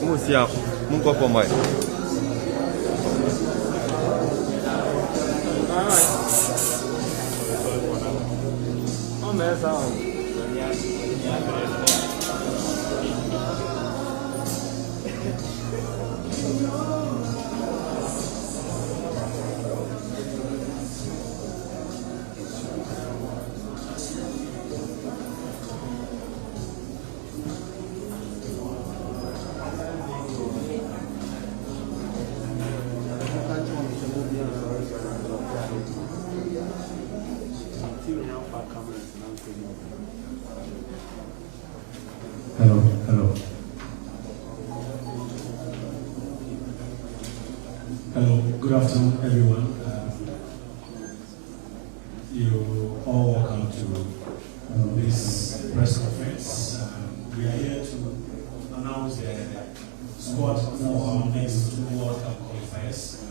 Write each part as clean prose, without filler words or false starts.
Musia, mungo kwa mai. Hello, good afternoon, everyone. You're all welcome to this press conference. We are here to announce the squad for our next two World Cup qualifiers.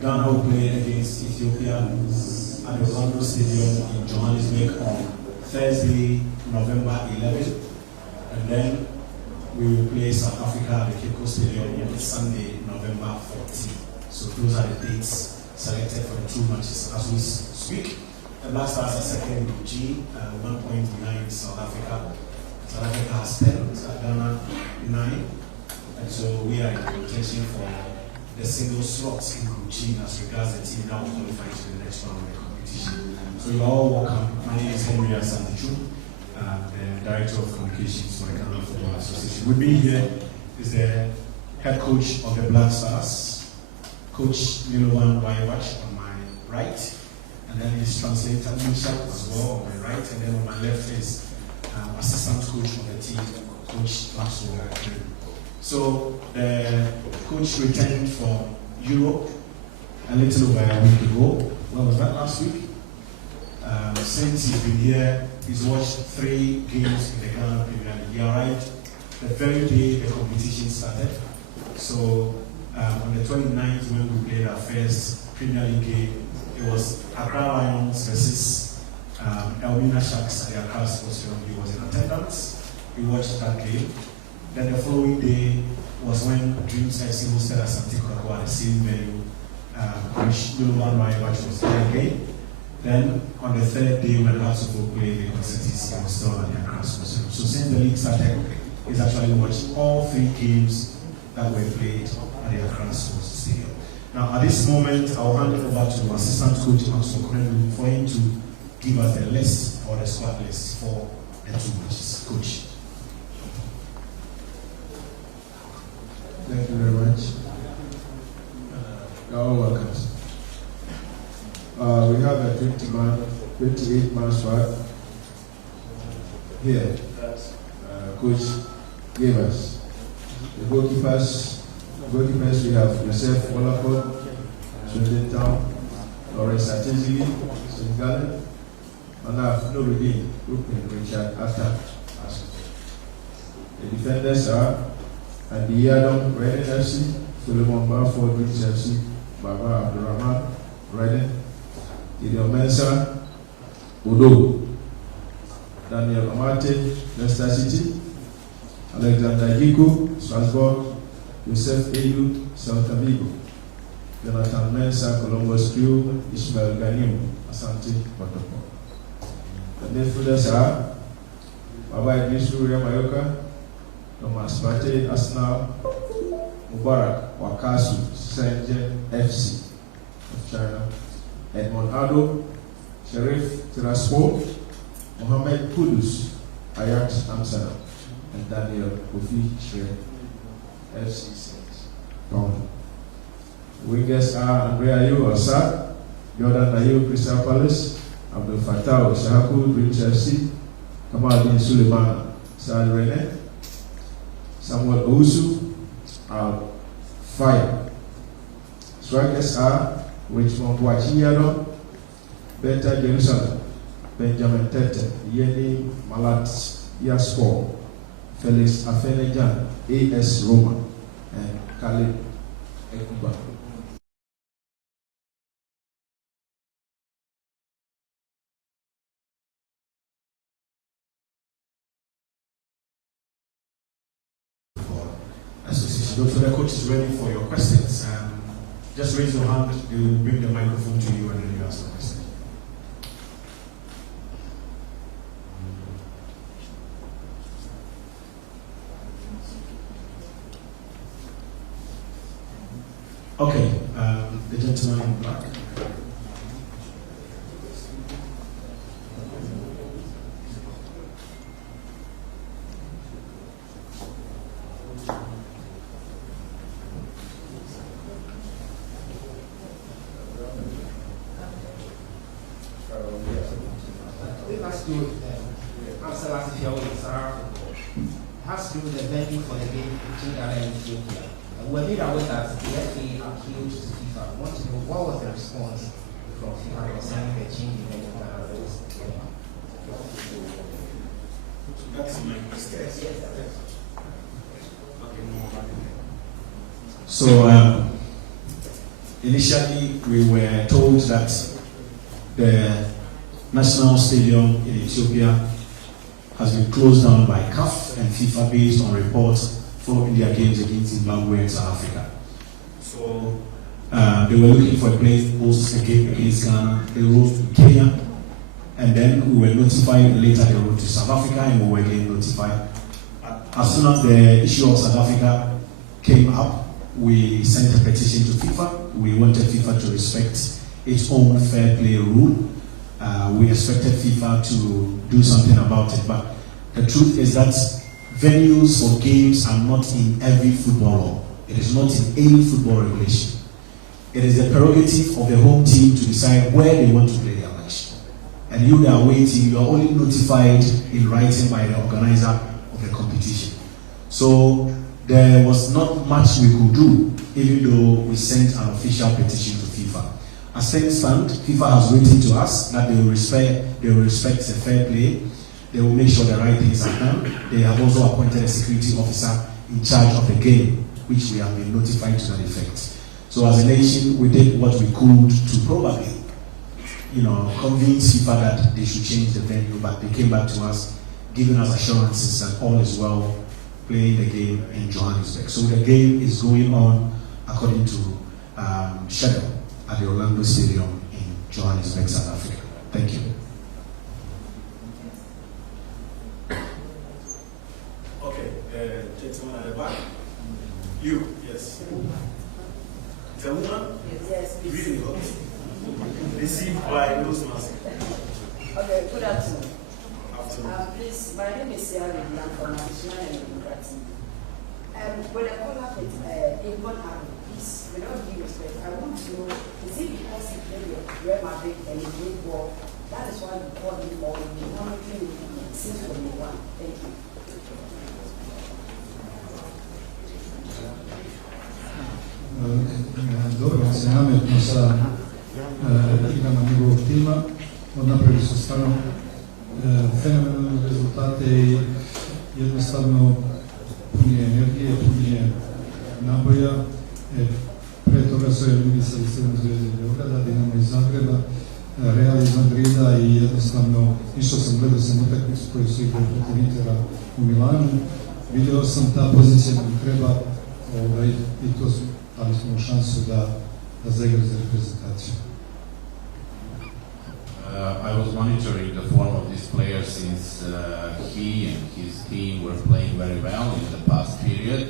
Ghana will play against Ethiopia at the Orlando Stadium in Johannesburg on Thursday, November 11th, and then we will play South Africa at the Cape Coast Stadium on Sunday, November 14th. So those are the dates selected for the two matches as we speak. The Black Stars are second with G, 1 point behind South Africa. South Africa has 10, Ghana 9. And so we are in contention for the single slots in Group G as regards the team that will qualify to the next round of the competition. So you're all welcome. My name is Henry Asantichu. Director of Communications for the Ghana Football Association. With me here is the head coach of the Black Stars, Coach Milovan Waiwach on my right, and then his translator Musa as well on my right, and then on my left is assistant coach of the team, Coach Maxwell. So the coach returned from Europe a little over a week ago. When was that, last week? Since he's been here, he's watched 3 games in the Ghana Premier League. He arrived the very day the competition started. So on the 29th, when we played our first Premier League game, it was Accra Lions versus Elmina Sharks at the Accra Sports Field. He was in attendance. We watched that game. Then the following day was when Dreams FC hosted Asante Kotoko at the same venue, which Milovan Waiwach was there again. Then on the 3rd day, when House of Oak played the Concertis, he was still at the Accra Sports Field. So since the league started, he's actually watched all 3 games that were played at the Accra Sports Stadium. Now, at this moment, I'll hand it over to Assistant Coach Maxwell for him to give us the list or the squad list for the 2 matches. Coach. Thank you very much. You're all welcome. We have a 28-man squad here. Coach gave us. The goalkeepers we have Joseph Olapod, Swindon Town, Lawrence Atizigi, St. Gallen, and I have Nuruddin, Richard Atta. The defenders are Adi Adam, Reading FC, Solomon Barford, Dreams FC, Baba Abdurrahman, Reading, Gideon Mensah, Odo, Daniel Amate, Leicester City, Alexander Giku, Strasbourg, Joseph Edu, Celta Vigo, Jonathan Mensah, Columbus Crew, Ismail Ganiu, Asante Kotoko. The midfielders are Baba Idrisu Mayoka, Thomas Partey, Arsenal, Mubarak Wakasu, Saint-Jean FC of China, Edmond Ado, Sheriff Tiraspol, Mohamed Kudus, Ajax Amsterdam, and Daniel Kofi Shre, FC Saint. Wingers are Andrea Ayew Osar, Jordan Ayew Crystal Palace, Abdul Fattah Shahaku Dreams FC, Kamaldeen Suleiman Saad Rene, Samuel Owusu, Fire. Strikers are Richmond Wachiyado, Beta Jerusalem, Benjamin Tete, Yeni Malat Yaspor, Felix Afenejan, AS Roma, and Khalid Ekuba. Association. So the coach is ready for your questions. Just raise your hand, they will bring the microphone to you and then you ask the question. Okay, the gentleman in black. Has to do with the venue for the game between Ghana and Ethiopia. We're made aware that the FA appealed to FIFA. I want to know what was the response from FIFA concerning the change in venue for Ghana. That's my question. So initially we were told that the national stadium in Ethiopia has been closed down by CAF and FIFA based on reports following their games against Zimbabwe and South Africa. So they were looking for a place to host a game against Ghana. They wrote to Kenya, and then we were notified later they wrote to South Africa, and we were again notified. As soon as the issue of South Africa came up, we sent a petition to FIFA. We wanted FIFA to respect its own fair play rule. We expected FIFA to do something about it, but The truth is that venues for games are not in every football law. It is not in any football regulation. It is the prerogative of the home team to decide where they want to play their match. And you, the away team, you are only notified in writing by the organizer of the competition. So there was not much we could do, even though we sent an official petition to FIFA. As things stand, FIFA has written to us that they will respect the fair play. They will make sure the right things are done. They have also appointed a security officer in charge of the game, which we have been notified to that effect. So as a nation, we did what we could to probably, convince FIFA that they should change the venue, but they came back to us, giving us assurances that all is well, playing the game in Johannesburg. So the game is going on according to schedule at the Orlando Stadium in Johannesburg, South Africa. Thank you. Okay, gentleman at the back. You, yes. It's a woman? Yes, please. Really hot. Received by nose mask. Okay, good afternoon. Afternoon. Please, my name is Sarah Blanc from National and Democracy. When I call up with Avon Army, please, without due respect, I want to know, is it because he played with Real Madrid and he played ball? That is why you called him or you monitoring him since from day one. Thank you. Dobro se nametno sa igrama njegovog tima, napravili su stvarno fenomenalne rezultate i jednostavno punije energije, punije naboja. Pre toga su eliminisali 7 Zvezde Beograda, Dinamo iz Zagreba, Real iz Madrida i jednostavno išao sam, gledao sam utakmicu koju su igrali protiv Intera u Milanu. Vidio sam ta pozicija nam treba i to su ali smo šansu da zaigra za reprezentaciju. I was monitoring the form of this player since he and his team were playing very well in the past period.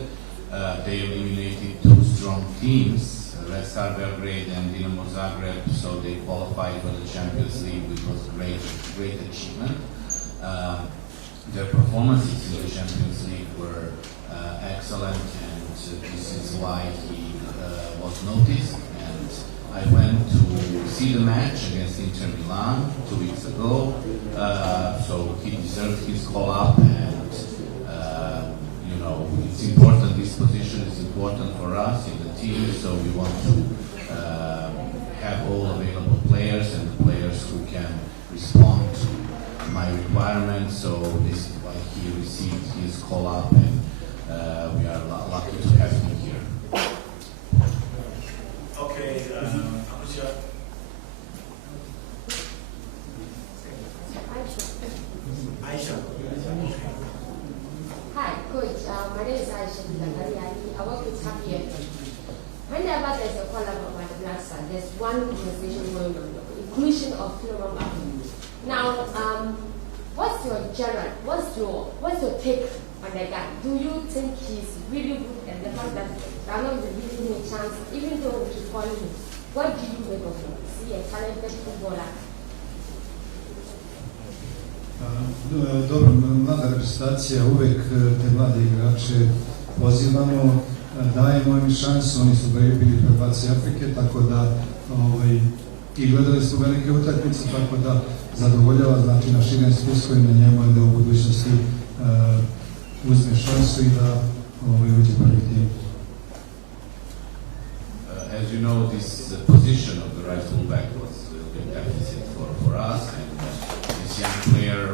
They eliminated two strong teams, Red Star Belgrade and Dinamo Zagreb, so they qualified for the Champions League, which was a great achievement. Their performances in the Champions League were excellent, and this is why he was noticed. And I went to see the match against Inter Milan 2 weeks ago, so he deserved his call-up, and it's important, this position is important for us in the team, so we want to have all available players and the players who can respond to my requirements, so this is why he received his call-up, and we are lucky to have him here. Okay, Abuja. Aisha. Hi, Coach. My name is Aisha Zakariani. I work with Happy FM. Whenever there's a call up about the Black Star, there's one conversation going on, the inclusion of Philemon Mbappe. Now, what's your take on that guy? Do you think he's really good, and the fact that Ronaldo is giving him a chance, even though we keep calling him? What do you make of him? Is he a talented footballer? Dobro, mlada reprezentacija, uvek te mlade igrače pozivamo, dajemo im šansu, oni su bili prvaci Afrike, tako da i gledali smo velike utakmice, tako da zadovoljava, znači na širem spisku i na njemu je da u budućnosti uzme šansu i da uđe prvi tim. As you know, this position of the right fullback was a little bit deficit for us, and this young player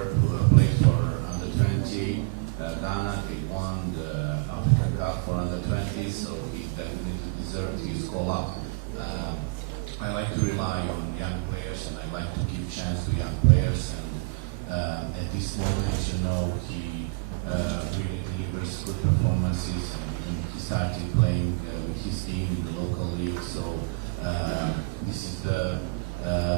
played for under 20 Ghana. They won the African Cup for under 20, so he definitely deserved his call up. I like to rely on young players, and I like to give chance to young players. And at this moment, he really delivers good performances, and he started playing with his team in the local league. So this is the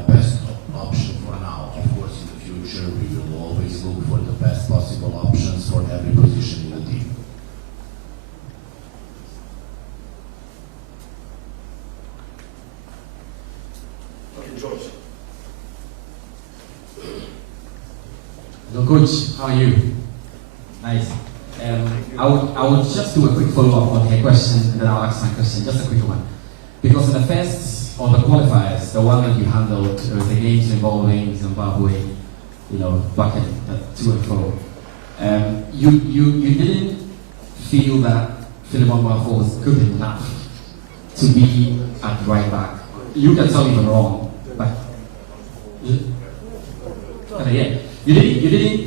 best option for now. Of course, in the future, we will always look for the best possible options for every position in the team. Okay, George. Hello, Coach. How are you? Nice. I would just do a quick follow-up on her question, and then I'll ask my question. Just a quick one. Because in the first, or the qualifiers, the one that you handled, there was the games involving Zimbabwe, back at 2 and 4. You didn't feel that Philemon Mafo was good enough to be at right back. You can tell me if I'm wrong, but yeah. You didn't.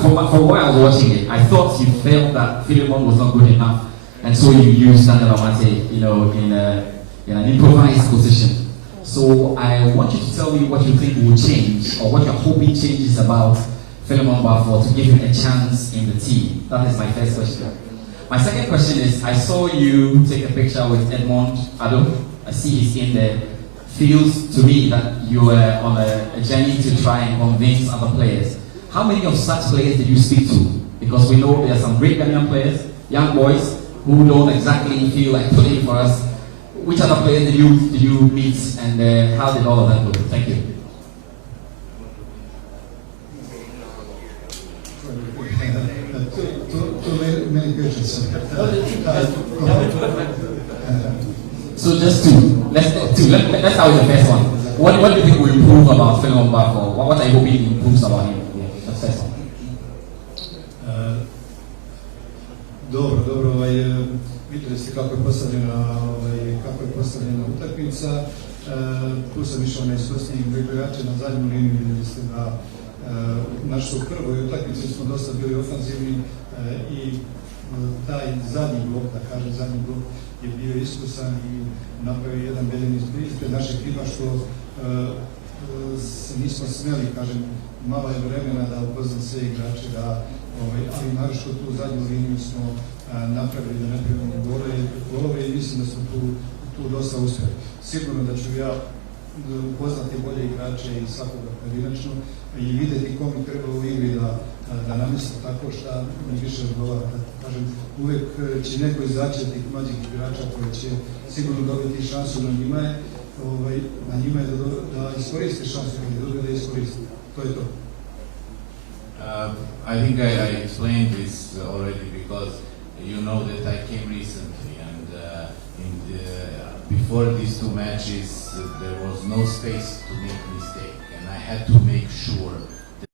From where I was watching it, I thought you felt that Philemon was not good enough, and so you used Daniel Amate, in an improvised position. So I want you to tell me what you think will change, or what you're hoping changes about Philemon Mafo to give him a chance in the team. That is my first question. My second question is: I saw you take a picture with Edmond Addo. I see he's in there. Feels to me that you were on a journey to try and convince other players. How many of such players did you speak to? Because we know there are some great Ghanaian players, young boys, who don't exactly feel like playing for us. Which other players did you meet, and how did all of that go? Thank you. Too many questions. So just two. Let's start with the first one. What do you think will improve about Philemon Mafo? What are you hoping improves about him? Yeah, that's the first one. Dobro, vidjeli ste kako je postavljena utakmica. Tu sam išao na iskusnijih igrača na zadnju liniju, vidjeli ste da našu prvoj utakmici smo dosta bili ofanzivni i taj zadnji blok je bio iskusan i napravio jedan bedeni ispred našeg tima što se nismo smeli, malo je vremena da upoznam sve igrače, ali naravno tu zadnju liniju smo napravili da ne primimo golove i mislim da smo tu dosta uspjeli. Sigurno da ću ja upoznati bolje igrače i svakoga pojedinačno i vidjeti kom mi treba u igri da namislim tako šta mi više odgovara. Uvijek će neko izaći od tih mlađih igrača koji će sigurno dobiti šansu, na njima je da iskoriste šansu, kad je dobio da iskoriste. To je to. I think I explained this already because you know that I came recently and before these two matches there was no space to make mistake and I had to make sure that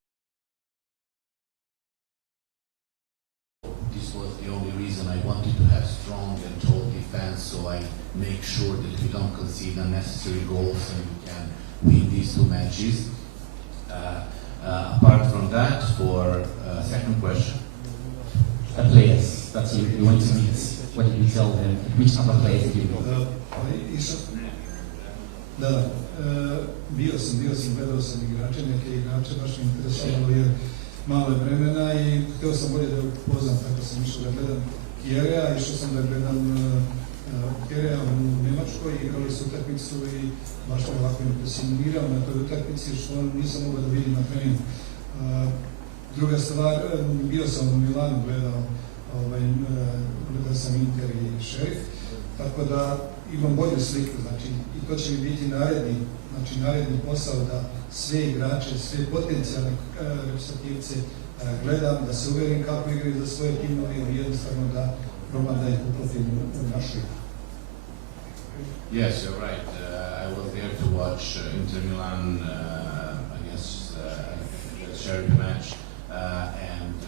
this was the only reason I wanted to have strong and tall defense, so I make sure that we don't concede unnecessary goals and we can win these two matches. Apart from that, for second question. The players that you want to meet, what did you tell them? Which other players did you meet? Bio sam, gledao sam igrače, neke igrače, baš me interesovalo jer malo je vremena i htio sam bolje da upoznam, tako sam išao da gledam Kjerea, išao sam da gledam Kjerea u Njemačkoj, igrali su utakmicu i baš me ovako impresionirao na toj utakmici što nisam mogao da vidim na treningu. Druga stvar, bio sam u Milanu, gledao sam Inter i Šerif, tako da imam bolju sliku, i to će mi biti naredni posao da sve igrače, sve potencijalne reprezentativce gledam, da se uvjerim kako igraju za svoje timove i jednostavno da probam da ih uklopim u našu igru. Yes, you're right. I was there to watch Inter Milan against the Sheriff match, and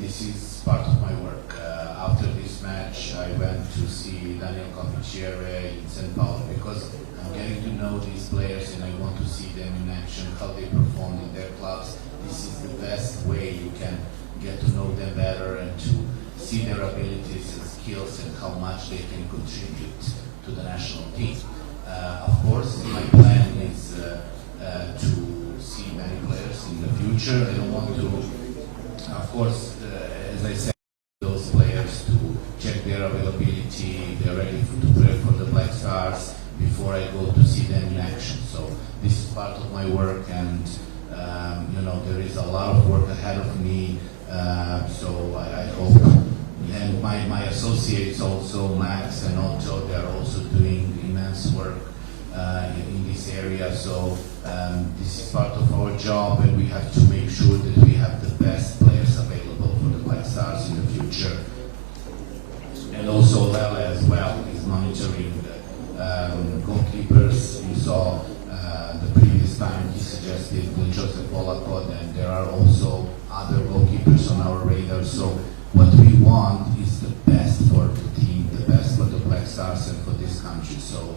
this is part of my work. After this match, I went to see Daniel Cavicchiere in St. Paulo because I'm getting to know these players and I want to see them in action, how they perform in their clubs. This is the best way you can get to know them better and to see their abilities and skills and how much they can contribute to the national team. Of course, my plan is to see many players in the future. I don't want to, of course, as I said, those players to check their availability, if they're ready to play for the Black Stars before I go to see them in action. So this is part of my work, and there is a lot of work ahead of me. So I hope, and my associates also, Max and Otto, they're also doing immense work in this area. So this is part of our job, and we have to make sure that we have the best players also other goalkeepers on our radar. So what we want is the best for the team, the best for the Black Stars and for this country. So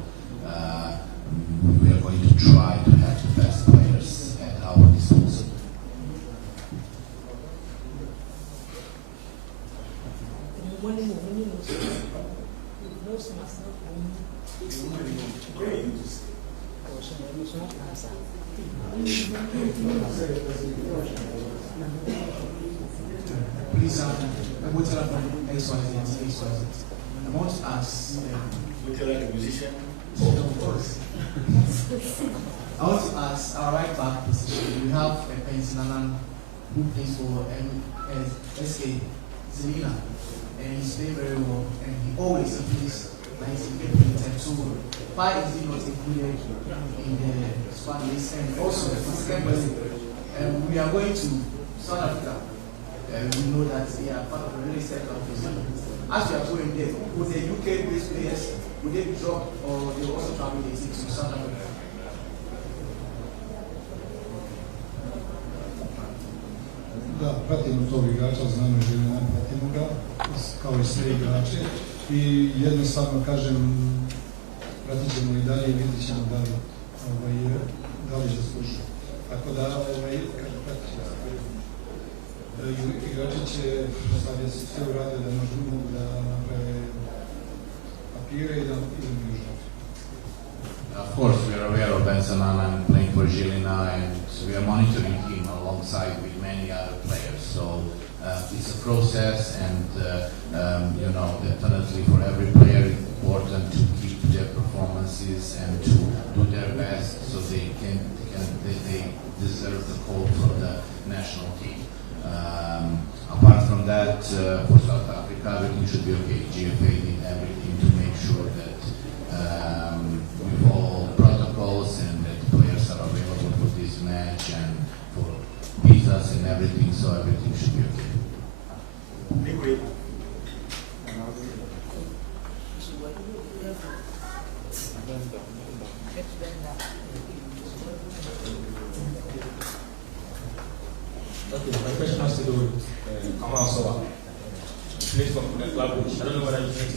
we are going to try to have the best players at our disposal. Please, I'm going to tell from XYZ. I want to ask, We tell the musician. of course. I want to ask our right back position. We have a Pentinanan who plays for SK Zelina, and he's playing very well, and he always plays 19 so why is he not included in the squad list? And also, for second person, we are going to South Africa. We know that they are part of the really set countries. As we are going there, would the UK-based players, would they drop or they also travel to South Africa? Da, pratimo tog igrača, znamo i želimo, pratimo ga, kao i sve igrače. I jednostavno kažem, pratit ćemo i dalje i vidjet ćemo da li zaslužuje. Tako da, kažem, pratit ćemo. Igrači će stavljati se sve urade da mogu da naprave papire i da idu u. Of course, we are aware of Benzema playing for Žilina, and we are monitoring him alongside with many other players. So it's a process, and definitely for every player, it's important to keep their performances and to do their best, so they deserve the call from the national team. Apart from that, for South Africa, everything should be okay. GFA did everything to make sure that we follow protocols and that players are available for this match and for visas and everything, so everything should be okay. Liquid. Okay, my question has to do with Kamal Sowa. He plays for the club. I don't know whether you think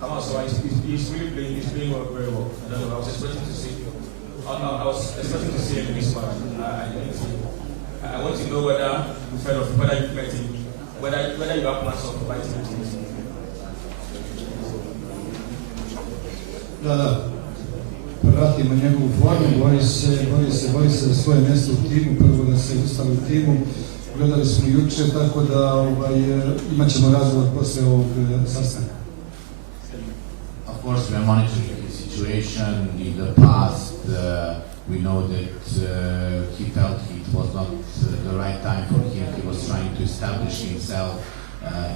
Kamal Sowa he's really playing. He's playing very well. I don't know. I was expecting to see him in this match. I want to know whether you've heard of whether you've met him, whether you have plans of inviting him to this team. Da. Pratimo njegovu formu, bori se za svoje mjesto u timu, prvo da se ustavi u timu. Gledali smo juče, tako da imat ćemo razgovor posle ovog sastanka. Of course, we are monitoring the situation. In the past, we know that he felt it was not the right time for him. He was trying to establish himself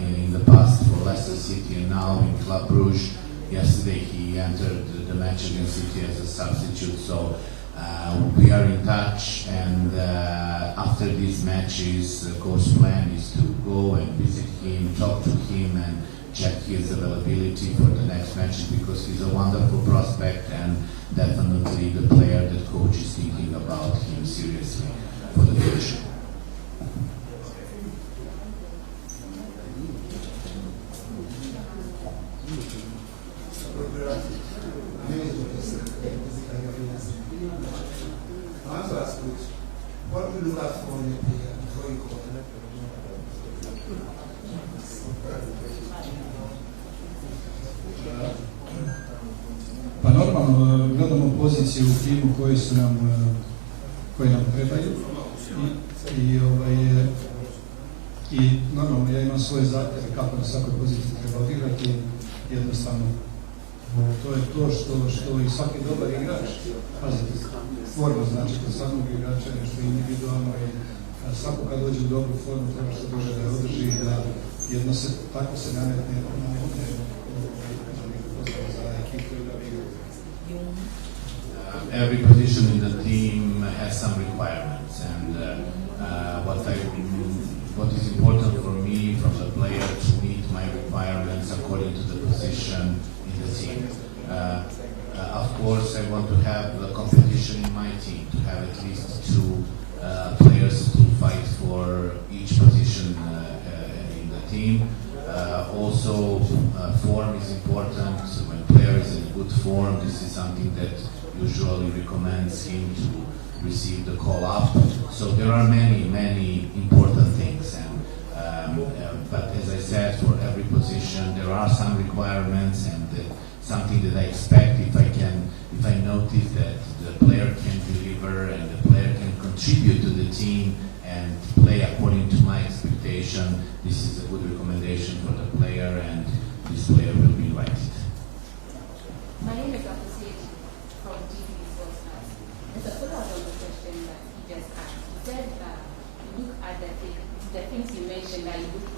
in the past for Leicester City, and now in Club Brugge. Yesterday he entered the match against City as a substitute, so we are in touch, and after these matches, coach's plan is to go and visit him, talk to him, and check his availability for the next matches, because he's a wonderful prospect and definitely the player that coach is thinking about him seriously for the future. What do you look at for your player before you call them? Pa normalno gledamo poziciju u timu koje nam trebaju i normalno ja imam svoje zahtjeve kako na svakoj poziciji treba odigrati, jednostavno to je to što i svaki dobar igrač, pazite, forma znači kod svakog igrača je nešto individualno i svako kad dođe u dobru formu treba što duže da je održi i da jedno se tako se nametne za ekipu i da igra. Every position in the team has some requirements, and what is important for me from the player to meet my requirements according to the position in the team. Of course, I want to have the competition in my team, to have at least two players to fight team. Also, form is important. When player is in good form, this is something that usually recommends him to receive the call up. So there are many important things. And but as I said, for every position there are some requirements, and something that I expect if I notice that the player can deliver and the player can contribute to the team and play according to my expectation, this is a good recommendation for the player, and this player will be invited. My name is Associate from GP Sports. As a follow-up on the question that he just asked, he said you look at the things you mentioned that you look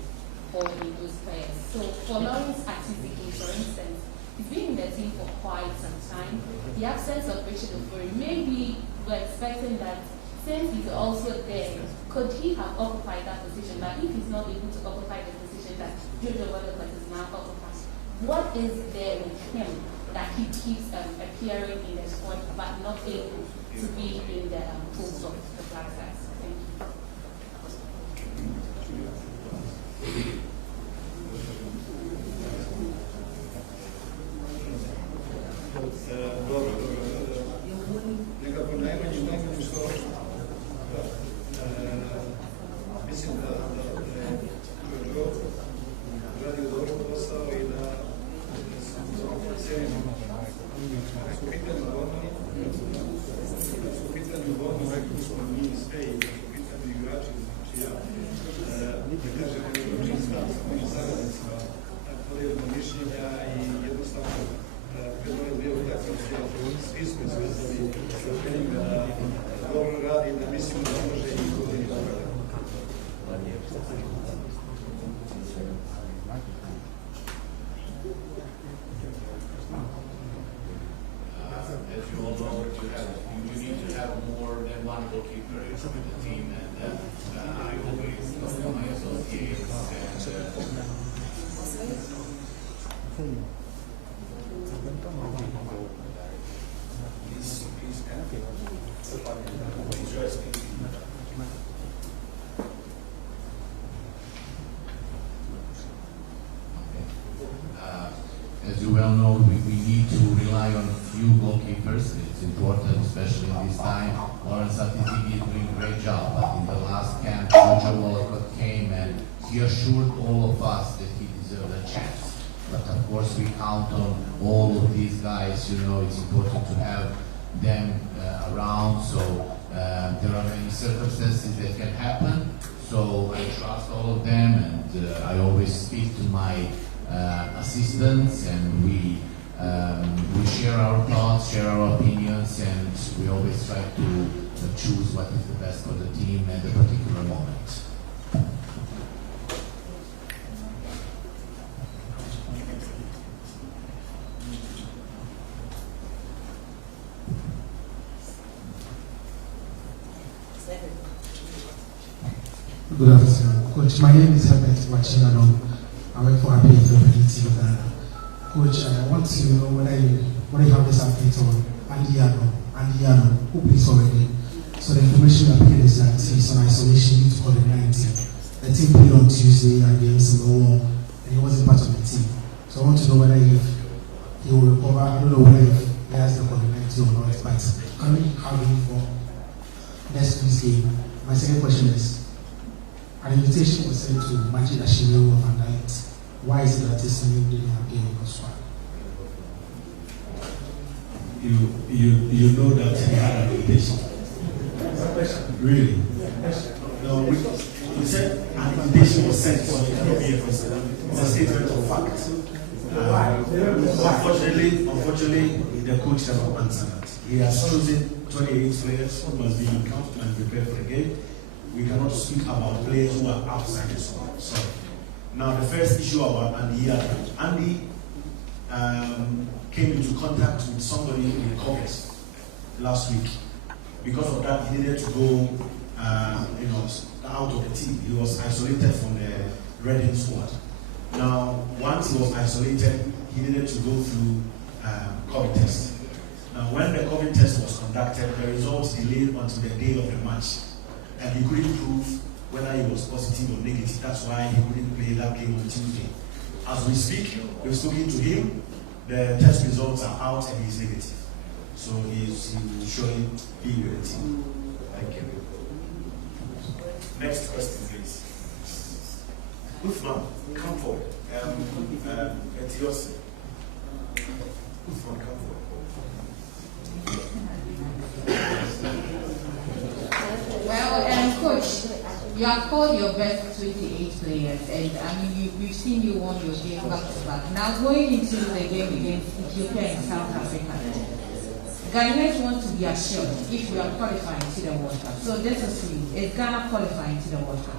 for in those players. So for Lawrence Atiziki, for instance, he's been in the team for quite some time. The absence of Richard Ofori, maybe we're expecting that since he's also there, could he have occupied that position? But if he's not able to occupy the position that Jojo Watercliff is now occupying, what is there with him that he keeps appearing in the squad but not able to be in the pools of the Black Stars? Thank you. As you well know, we need to rely on few goalkeepers. It's important, especially in this time. Lawrence Atiziki is doing a great job, but in the last camp, Jojo Watercliff came and he assured all of us that he deserved a chance. But of course, we count on all of these guys. You know, it's important to have them around. So there are many circumstances that can happen. So I trust all of them, and I always speak to my assistants, and we share our thoughts, share our opinions, and we always try to choose what is the best for the team at the particular moment. Good afternoon, Coach. My name is Herbert Wachinadon. I work for Happy Integrity Ghana. Coach, I want to know whether you have this update on Andy Yano, who plays already. So the information appeared is that he's on isolation due to COVID-19. The team played on Tuesday against Millwall, and he wasn't part of the team. So I want to know whether if he will recover. I don't know whether if he has the COVID-19 or not, but can we have him for next week's game? My second question is, an invitation was sent to Majid Ashiru of Andayet. Why is it that this team didn't have game against one? You know that he had an invitation. Really? No, we said an invitation was sent for the KPF. It's a statement of fact. Unfortunately, the coach never answered that. He has chosen 28 players who must be in camp and prepared for the game. We cannot speak about players who are outside the squad. So now the first issue about Andy. Andy came into contact with somebody in Covers last week. Because of that, he needed to go, out of the team. He was isolated from the Reading squad. Now, once he was isolated, he needed to go through COVID test. Now, when the COVID test was conducted, the results delayed until the day of the match. And he couldn't prove whether he was positive or negative. That's why he couldn't play that game on Tuesday. As we speak, we're speaking to him. The test results are out and he's negative. So he will surely be with the team. Thank you. Next question, please. Uthman, come forward. Etios. Uthman, come forward. Well, Coach, you have called your best 28 players, and I mean, we've seen you won your game back to back. Now, going into the game against Ethiopia and South Africa, Ghanaians want to be assured if we are qualifying to the World Cup. So this is you. Is Ghana qualifying to the World Cup?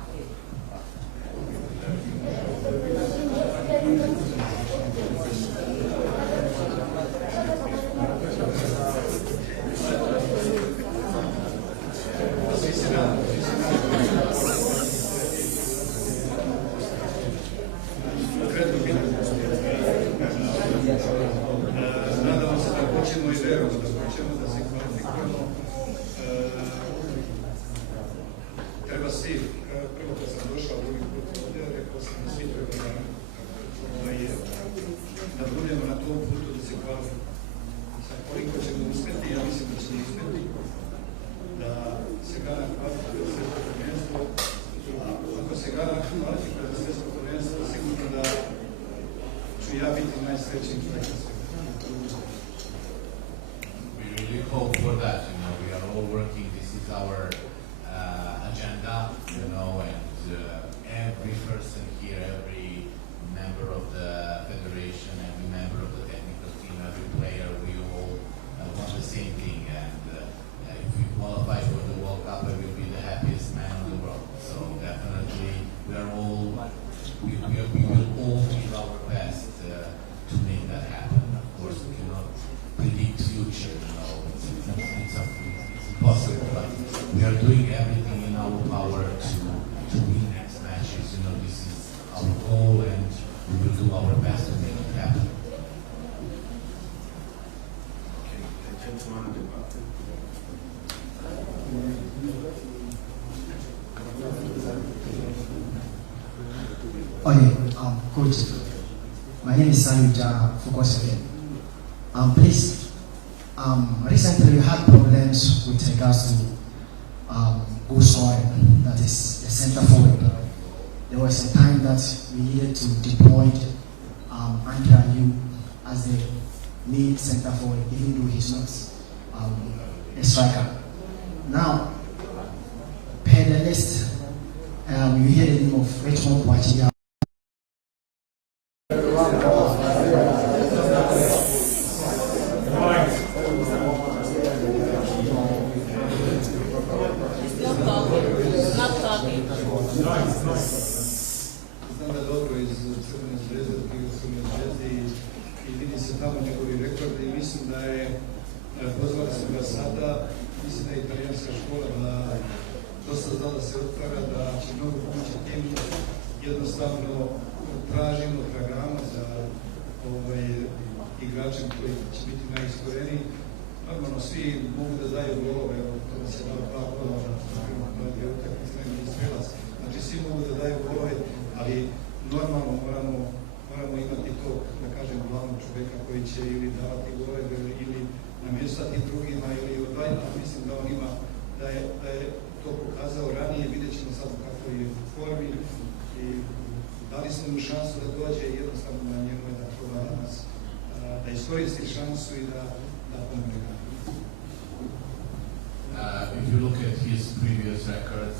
We really hope for that. We are all working. This is our agenda, and every person here, every member of the federation, every member of the technical team, every player, we all want the same thing. And if we qualify for the World Cup, I will be the happiest man in the world. So definitely, we will all do our best to make that happen. Of course, we cannot predict future. It's impossible. But we are doing everything in our power to win next matches. This is our goal, and we will do our best to make it happen. Okay, the gentleman at the back. Coach, my name is Sanu Jara Fukosele. Please, recently you had problems with regards to goal scoring, that is the center forward. There was a time that we needed to deploy Andre Ayew as the lead center forward, even though he's not a striker. Now, per the list, you hear the name of Richmond Boachia. Jednostavno tražimo programa za igrače koji će biti najiskoreniji. Normalno svi mogu da daju golove, to da se dao 2 gola na utakmici strani strelac. Znači svi mogu da daju golove, ali normalno moramo imati to, da kažem, glavnog čoveka koji će ili davati golove ili namještati drugima ili odvajati. Mislim da on ima, da je to pokazao ranije, vidjet ćemo sad kako je u formi. I dali smo mu šansu da dođe i jednostavno na njemu je da proba danas, da iskoristi šansu i da pomogne ga. If you look at his previous records,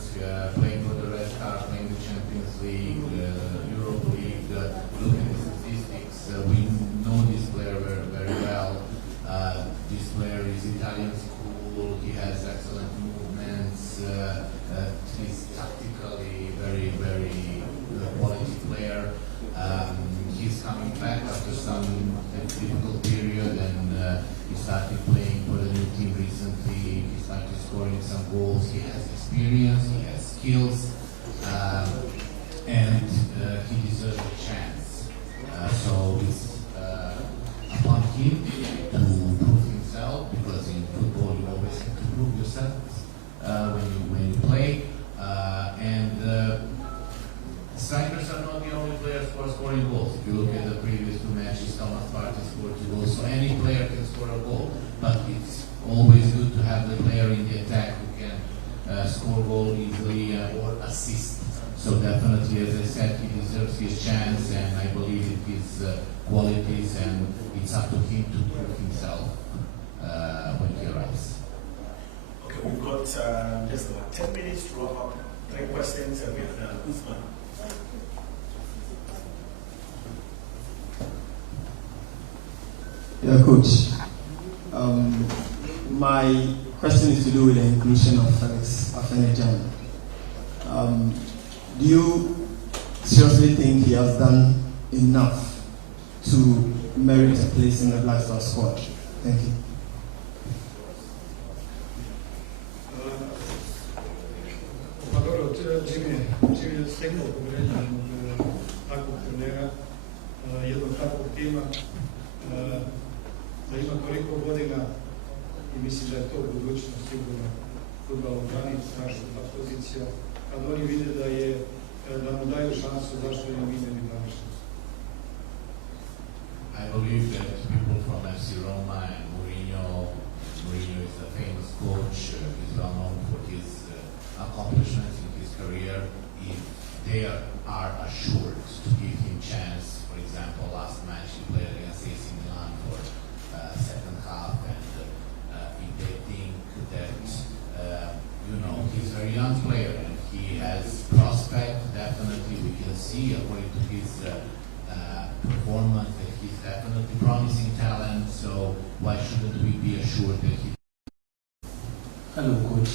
playing for the Red Star, playing the Champions League, Europe League, look at the statistics, we know this player very, very well. This player is Italian school, he has excellent movements, he's tactically very, very quality player. He's coming back after some difficult period, and he started playing scoring goals. If you look at the previous two matches, Thomas Partey scored 2 goals, so any player can score a goal. But it's always good to have the player in the attack who can score goal easily or assist. So definitely, as I said, he deserves his chance, and I believe in his qualities, and it's up to him to prove himself when he arrives. Okay, we've got just about 10 minutes to wrap up. 3 questions and we are done. Usman. Yeah, Coach. My question is to do with the inclusion of Felix Afena-Gyan. Do you seriously think he has done enough to merit a place in the Black Star squad? Thank you. Jimmy je stekao povjerenje takvog trenera, jednog takvog tima, da ima toliko godina i mislim da je to budućnost sigurno fudbala u Gani, naša pozicija. Kad oni vide da mu daju šansu, zašto im mi ne bi dali šansu? I believe that people from FC Roma and Mourinho is a famous coach, he's well known for his accomplishments in his career. If they are assured to give him chance, for example, last match he played against AC Milan for second half, and if they think that he's a very young player and he has prospect, definitely we can see according to his performance that he's definitely promising talent. So why shouldn't we be assured that he? Hello, Coach.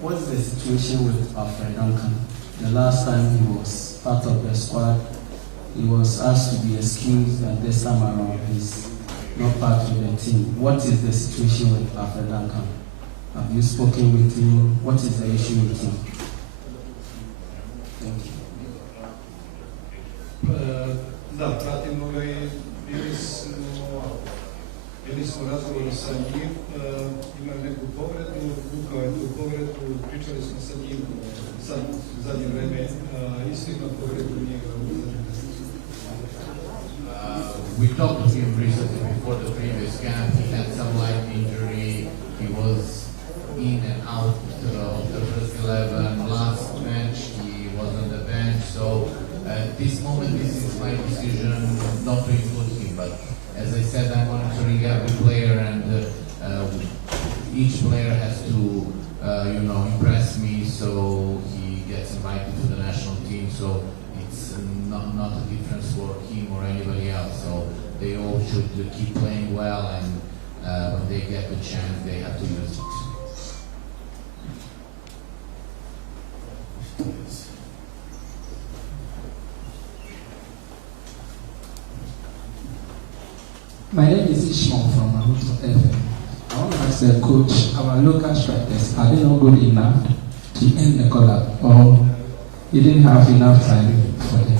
What's the situation with Alfred Duncan? The last time he was part of the squad, he was asked to be excused, and this time around he's not part of the team. What is the situation with Alfred Duncan? Have you spoken with him? What is the issue with him? Thank you. Da, pratimo ga i bili smo razgovori sa njim, ima neku povredu, vukao je tu povredu, pričali smo sa njim sad zadnje vreme, isto ima povredu njega u zadnje. We talked to him recently before the previous camp. He had some light injury. He was in and out of the first 11. Last match he was on the bench. So at this moment, this is my decision not to include him. But as I said, I'm monitoring every player, and each player has to, impress me. So he gets invited to the national team. So it's not a difference for him or anybody else. So they all should keep playing well, and when they get the chance, they have to use it. My name is Ishmael from Mahuto FM. I want to ask the coach, our local strikers, are they not good enough to end the collab, or you didn't have enough time for them?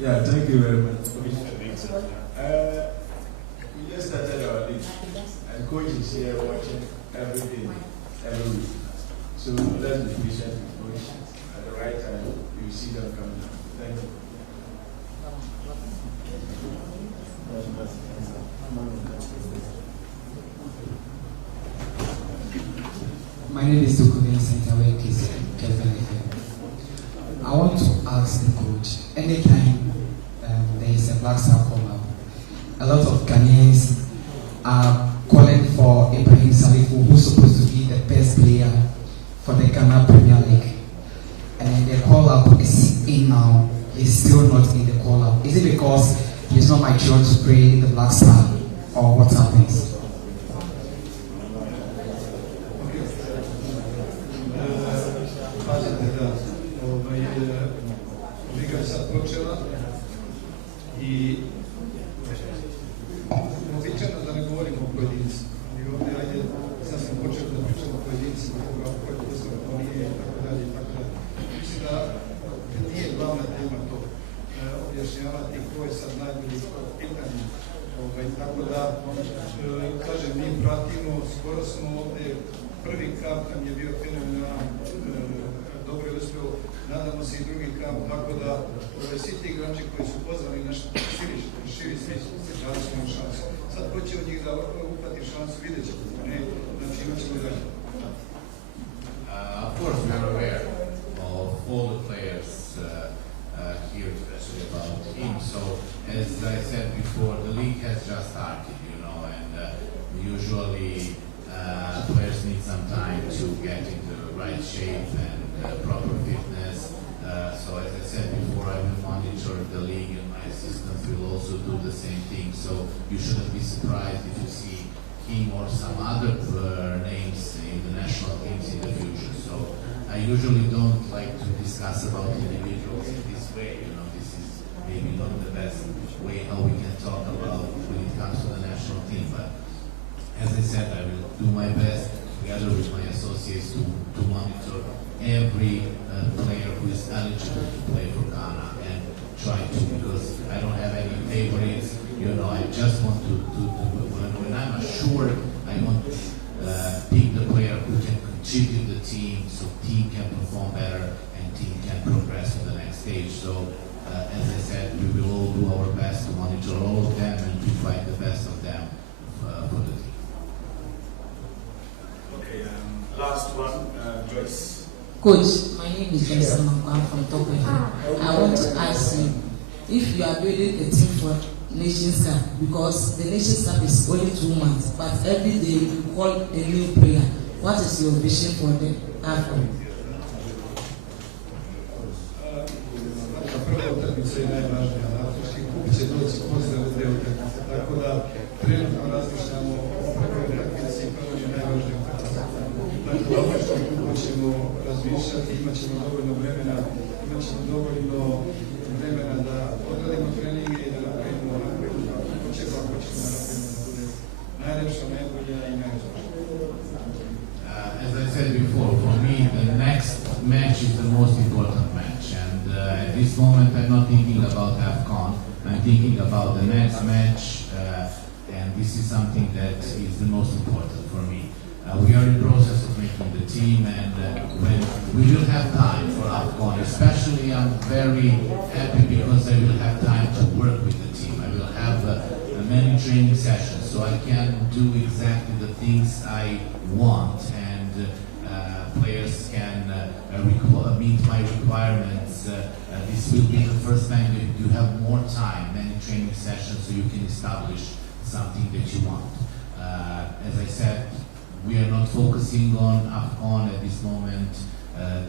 Yeah, thank you very much. We just started our league, and coach is here watching everything every week. So let's be patient with coach. At the right time, you will see them coming up. Thank you. My name is Dukune Sentawe Kevin. I want to ask the coach, anytime there is a Black Star come up, a lot of Ghanaians are calling for Ibrahim Salifu, who's supposed to be the best player for the Ghana Premier League. And the call-up is in now. He's still not in the call-up. Is it because he's not mature to play the Black Star, or what happens? Liga je sad počela i uobičajeno da ne govorimo o pojedincima. I ovdje, ajde, sad sam počeo da pričamo o pojedincima, koliko da smo nije i tako dalje. Mislim da nije glavna tema to objašnjenje. objašnjavati ko je sad najbolji pitanje. Tako da, kažem, mi pratimo, skoro smo ovdje, prvi kamp nam je bio fenomenalan, dobro je uspio, nadamo se i drugi kamp, tako da svi ti igrači koji su pozvani na širi svi dali su nam šansu. Sad ko će od njih da upati šansu, vidjet ćemo, ne, znači imat ćemo dalje. Of course, we are aware of all the players here, especially about him. So, as I said before, the league has just started, you know, and usually players need some time to get into the right shape and proper fitness. So, as I said before, I will monitor the league, and my assistants will also do the same thing. So, you shouldn't be surprised if you see him or some other names in the national teams in the future. So, I usually don't like to discuss about individuals in this way, you know, this is maybe not the best way how we can talk about when it comes to the national team, but as I said, I will do my best together with my associates to monitor every player who is eligible to play for Ghana and try to, because I don't have any favorites, you know, I just want to when I'm assured, I want to pick the player who can contribute the team so team can perform better and team can progress to the next stage. So as I said, we will all do our best to monitor all of them and to find the best of them for the team. Okay, last one, Joyce. Coach, my name is Jason Mangwan from Tokweke. I want to ask you if you are building a team for Nations Cup, because the Nations Cup is only 2 months, but every day you call a new player. What is your vision for the AFCON? Prva utakmica je najvažnija, afrički kup će doći posle ove utakmice, tako da trenutno razmišljamo o prvoj utakmici, prvo je najvažnija utakmica. Dakle, o afričkom kupu ćemo razmišljati, imat ćemo dovoljno vremena da odradimo treninge i da napravimo onako kako ćemo napravimo da bude najlepša, najbolja i najvažnija. As I said before, for me the next match is the most important match, and at this moment I'm not thinking about AFCON, I'm thinking about the next match, and this is something that is the most important for me. We are in the process of making the team, and when we will have time for AFCON, especially I'm very happy because I will have time to work with the team. I will have many training sessions, so I can do exactly the things I want, and players can meet my requirements. This will be the first time that you have more time, many training sessions, so you can establish something that you want. As I said, we are not focusing on AFCON at this moment.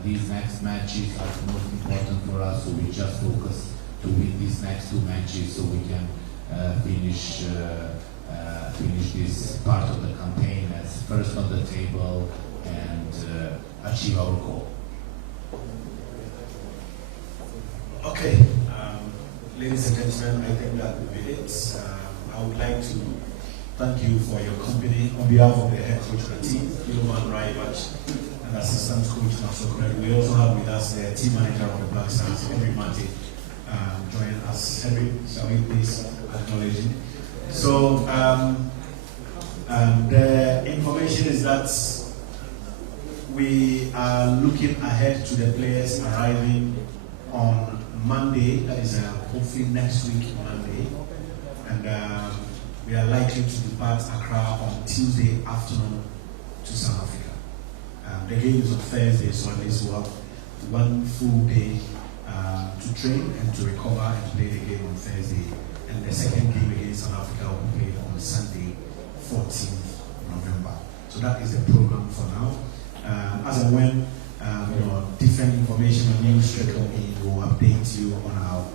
These next matches are the most important for us, so we just focus to win these next 2 matches so we can finish this part of the campaign as first on the table and achieve our goal. Okay, ladies and gentlemen, I think that will be it. I would like to thank you for your company on behalf of the head coach of the team, Iloman Raivach, and assistant coach Nasokre. We also have with us the team manager of the Black Stars, Henry Mate, join us. Henry, shall we please acknowledge him? So the information is that we are looking ahead to the players arriving on Monday, that is hopefully next week, Monday, and we are likely to depart Accra on Tuesday afternoon to South Africa. The game is on Thursday, so at least we'll have 1 full day to train and to recover and play the game on Thursday. And the second game against South Africa will be played on Sunday, 14th November. So that is the program for now. As and when different information and news trickle in, we'll update you on our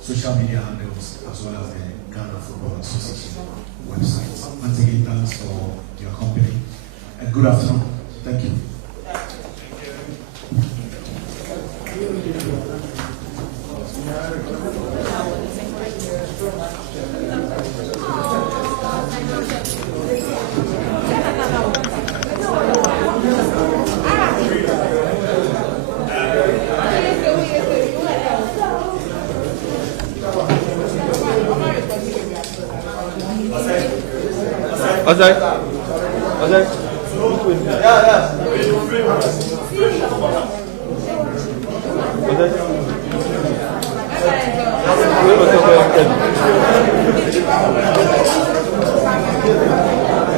social media handles as well as the Ghana Football Association website. Once again, thanks for your company and good afternoon. Thank you. Thank you. Azai. Yeah, yeah.